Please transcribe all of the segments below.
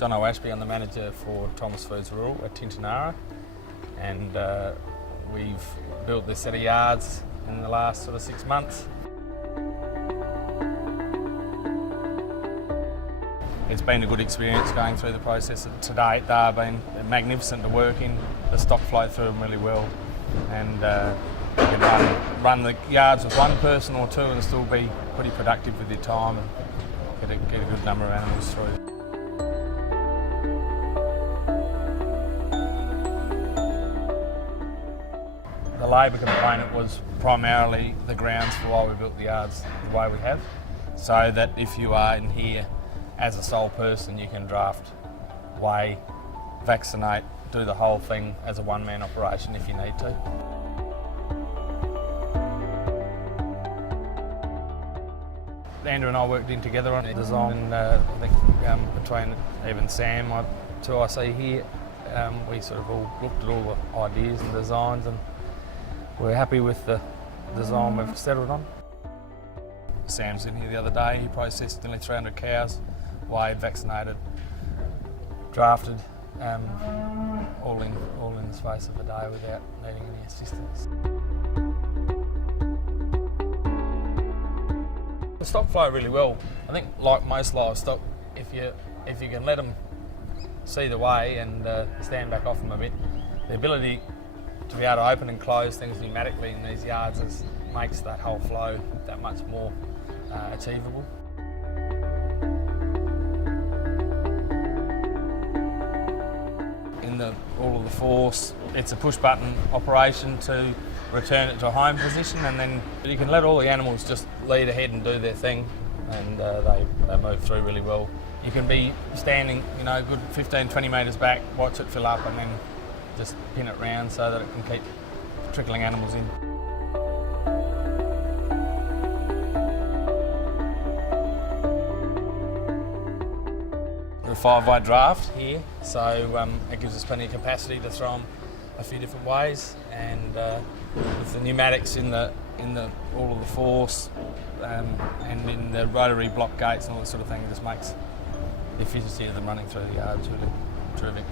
Jono Ashby, I'm the manager for Thomas Foods Rural at Tintinara, and we've built this set of yards in the last sort of 6 months. It's been a good experience going through the process to date. They've been magnificent to work in. The stock flow through them really well, and you can run the yards with one person or two and still be pretty productive with your time and get a good number of animals through. The labour component was primarily the grounds for why we built the yards the way we have, so that if you are in here as a sole person, you can draft, weigh, vaccinate, do the whole thing as a one-man operation if you need to. Andrew and I worked in together on the design, and I think between even Sam, two I see here, we sort of all looked at all the ideas and designs, and we're happy with the design we've settled on. Sam's in here the other day. He processed nearly 300 cows, weighed, vaccinated, drafted, all in the space of a day without needing any assistance. The stock flow really well. I think, like most livestock, if you can let them see the way and stand back off them a bit, the ability to be able to open and close things pneumatically in these yards makes that whole flow that much more achievable. All of the force, it's a push button operation to return it to a home position, and then you can let all the animals just lead ahead and do their thing, and they move through really well. You can be standing, a good 15-20 metres back, watch it fill up, and then just pin it round so that it can keep trickling animals in. A 5-way draft here, so it gives us plenty of capacity to throw them a few different ways, and with the pneumatics in all of the force and in the rotary block gates and all that sort of thing, it just makes the efficiency of them running through the yards really terrific.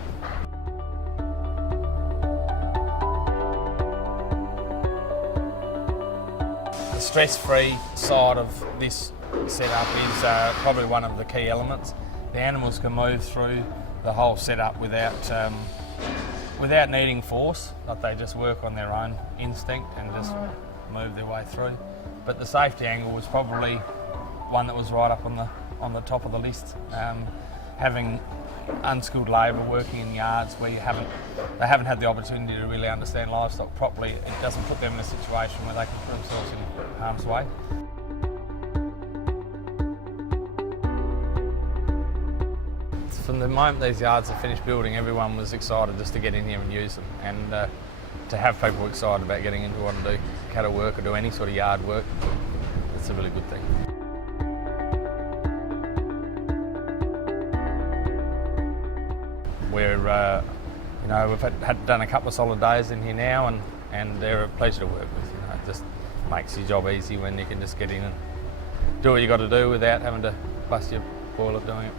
The stress-free side of this setup is probably one of the key elements. The animals can move through the whole setup without needing force, like they just work on their own instinct and just move their way through. But the safety angle was probably one that was right up on the top of the list. Having unskilled labour working in yards where they haven't had the opportunity to really understand livestock properly, it doesn't put them in a situation where they can put themselves in harm's way. From the moment these yards are finished building, everyone was excited just to get in here and use them, and to have people excited about getting into wanting to do cattle work or do any sort of yard work, it's a really good thing. We've done a couple of solid days in here now, and they're a pleasure to work with. It just makes your job easy when you can just get in and do what you got to do without having to bust your boiler doing it.